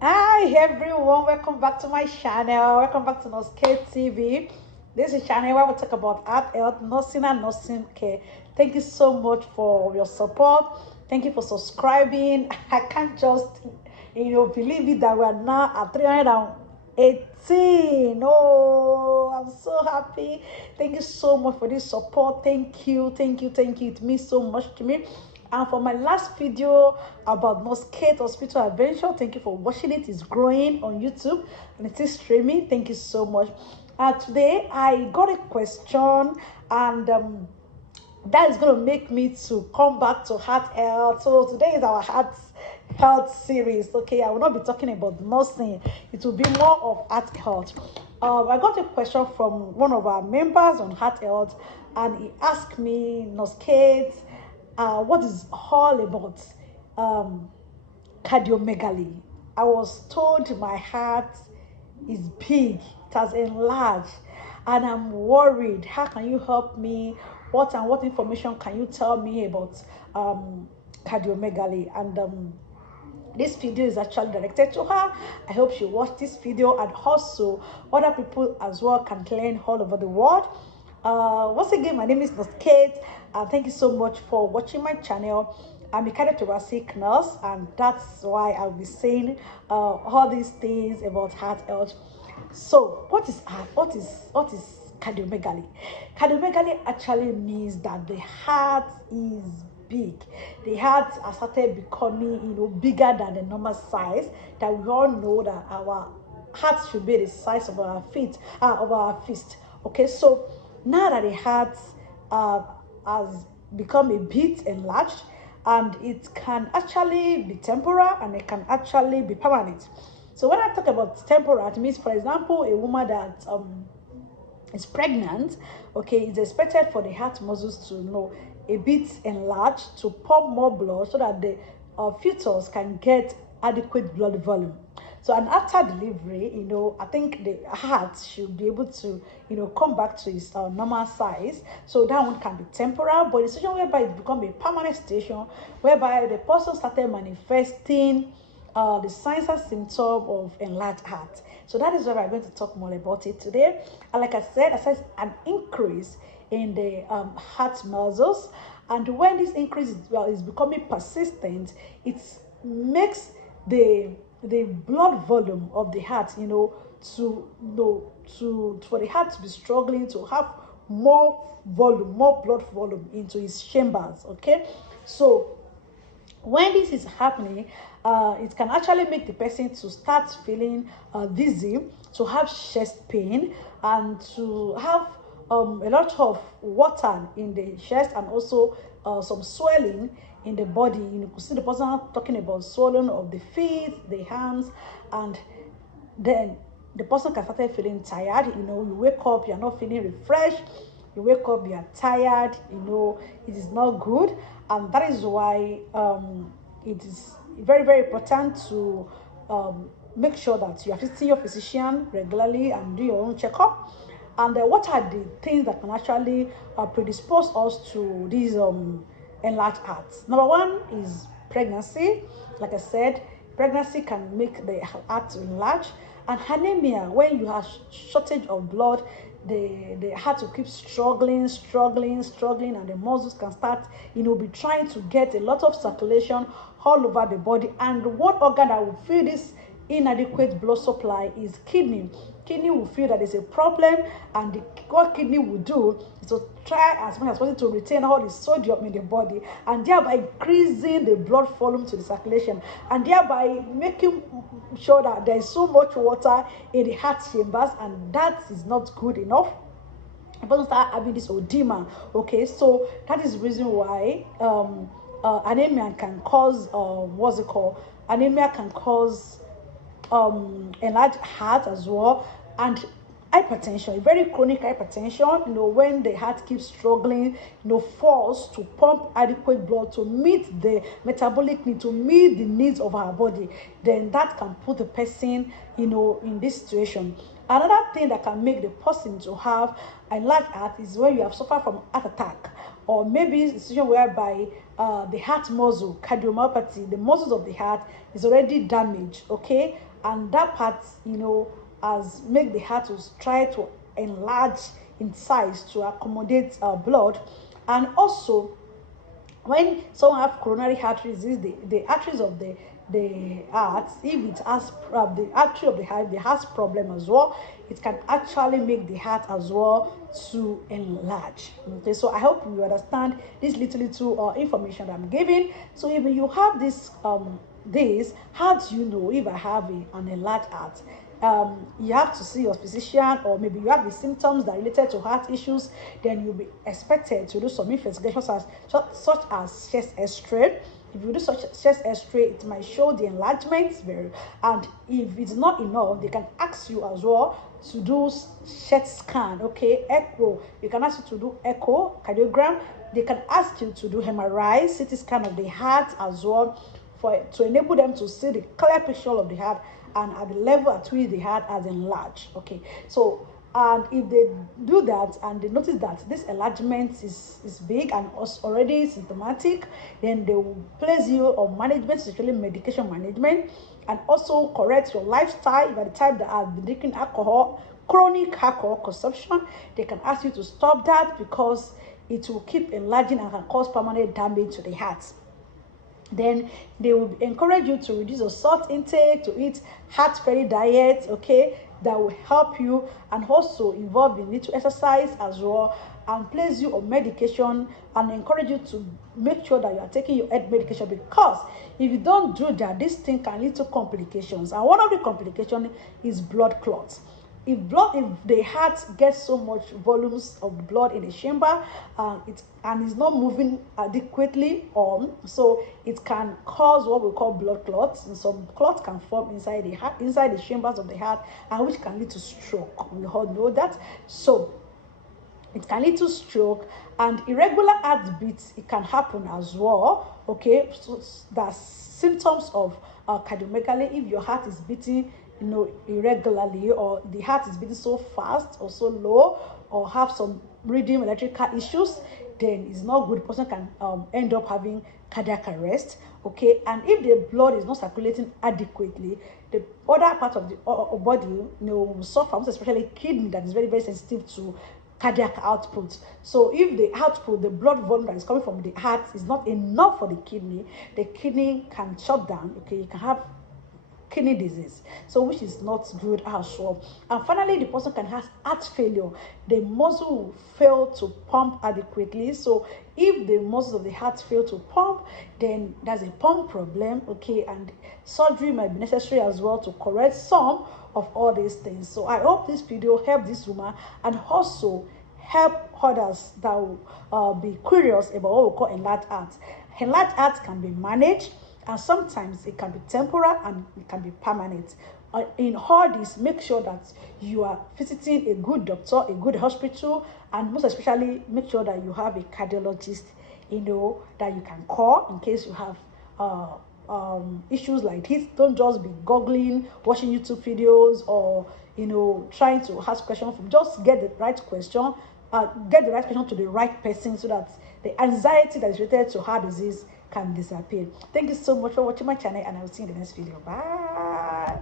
Hi everyone, welcome back to my channel. Welcome back to Noske TV. This is a channel where we talk about heart health, nursing and nursing care. Thank you so much for your support. Thank you for subscribing. I can't just believe it that we are now at 318. Oh, I'm so happy. Thank you so much for this support. Thank you, thank you, thank you. It means so much to me. And for my last video about Muscat Hospital Adventure, thank you for watching it. It's growing on YouTube and it is streaming. Thank you so much. Today I got a question, and that is going to make me to come back to heart health. So today is our heart health series. Okay, I will not be talking about nursing. It will be more of heart health. I got a question from one of our members on heart health, and he asked me, Nurse Kate, what is all about um, cardiomegaly? I was told my heart is big, it has enlarged, and I'm worried. How can you help me? What information can you tell me about cardiomegaly? And this video is actually directed to her. I hope she watched this video, and also other people as well can learn all over the world. Once again, my name is Nurse Kate, and thank you so much for watching my channel. I'm a cardiothoracic nurse, and that's why I'll be saying all these things about heart health. So, what is cardiomegaly? Cardiomegaly actually means that the heart is big. The heart has started becoming, bigger than the normal size. That we all know that our heart should be the size of our feet, of our fist. Okay, so now that the heart uh, has become a bit enlarged, and it can actually be temporal and it can actually be permanent. So when I talk about temporal, it means, for example, a woman that is pregnant, okay, it's expected for the heart muscles to a bit enlarged to pump more blood so that the fetus can get adequate blood volume. So, and after delivery, I think the heart should be able to, come back to its normal size. So that one can be temporal, but the situation whereby it become a permanent situation, whereby the person started manifesting the signs and symptoms of enlarged heart. So that is why we're going to talk more about it today. And like I said, an increase in the heart muscles, and when this increase is becoming persistent, it makes the blood volume of the heart, to for the heart to be struggling to have more volume, more blood volume into its chambers. Okay, so when this is happening, it can actually make the person to start feeling dizzy, to have chest pain, and to have a lot of water in the chest, and also some swelling in the body. You could see the person talking about swelling of the feet, the hands, and then the person can start feeling tired. You wake up, you're not feeling refreshed. You wake up, you're tired. It is not good, and that is why it is very, very important to make sure that you are visiting your physician regularly and do your own checkup. And what are the things that can actually predispose us to these enlarged hearts? Number one is pregnancy. Like I said, pregnancy can make the heart enlarge. And anemia, when you have shortage of blood, the heart will keep struggling, and the muscles can start, be trying to get a lot of circulation all over the body. And one organ that will feel this inadequate blood supply is kidney. Kidney will feel that there's a problem, and what kidney will do is to try as much as possible to retain all the sodium in the body, and thereby increasing the blood volume to the circulation, and thereby making sure that there is so much water in the heart chambers, and that is not good enough. The person start having this edema. Okay, so that is the reason why anemia can cause what's it called anemia can cause enlarged heart as well. And hypertension, very chronic hypertension, when the heart keeps struggling, force to pump adequate blood to meet the metabolic need, to meet the needs of our body, then that can put the person, in this situation. Another thing that can make the person to have enlarged heart is when you have suffered from heart attack, or maybe a situation whereby the heart muscle, cardiomyopathy, the muscles of the heart is already damaged. Okay, and that part, has make the heart to try to enlarge in size to accommodate blood. And also, when someone have coronary heart disease, the arteries of the heart, if it has the artery of the heart, the heart problem as well, it can actually make the heart as well to enlarge. Okay, so I hope you understand this little information that I'm giving. So if you have this, how do you know if I have an enlarged heart? You have to see your physician, or maybe you have the symptoms that are related to heart issues. Then you'll be expected to do some investigations such as chest x-ray. If you do such chest x-ray, it might show the enlargements and if it's not enough, they can ask you as well to do chest scan. Okay, echo, you can ask you to do echo cardiogram. They can ask you to do MRI, CT scan of the heart as well, to enable them to see the clear picture of the heart and at the level at which the heart has enlarged. Okay, so and if they do that and they notice that this enlargement is big and already symptomatic, then they will place you on management, especially medication management, and also correct your lifestyle. By the type that has been drinking alcohol, chronic alcohol consumption, they can ask you to stop that because it will keep enlarging and can cause permanent damage to the heart. Then they will encourage you to reduce your salt intake, to eat heart-friendly diet, okay, that will help you, and also involve in little exercise as well, and place you on medication and encourage you to make sure that you are taking your head medication, because if you don't do that, this thing can lead to complications, and one of the complications is blood clots. If the heart gets so much volumes of blood in the chamber, and it's not moving adequately, so it can cause what we call blood clots, and some clots can form inside the heart, inside the chambers of the heart, and which can lead to stroke. We all know that. So it can lead to stroke, and irregular heartbeats, it can happen as well. Okay, so that's symptoms of cardiomegaly. If your heart is beating irregularly, or the heart is beating so fast or so low, or have some rhythm electrical issues, then it's not good. The person can end up having cardiac arrest. Okay, and if the blood is not circulating adequately, the other part of the body will suffer, especially kidney, that is very, very sensitive to cardiac output. So if the output, the blood volume that is coming from the heart, is not enough for the kidney can shut down. Okay, you can have kidney disease, so which is not good as well. And finally, the person can have heart failure. The muscle will fail to pump adequately. So if the muscles of the heart fail to pump, then there's a pump problem. Okay, and surgery might be necessary as well to correct some of all these things. So I hope this video helped this woman, and also help others that will be curious about what we call enlarged heart. Enlarged heart can be managed, and sometimes it can be temporal and it can be permanent. In all this, make sure that you are visiting a good doctor, a good hospital, and most especially make sure that you have a cardiologist, that you can call in case you have issues like this. Don't just be googling, watching YouTube videos, or trying to ask questions. Just get the right question, to the right person, so that the anxiety that is related to heart disease can disappear. Thank you so much for watching my channel, and I will see you in the next video. Bye.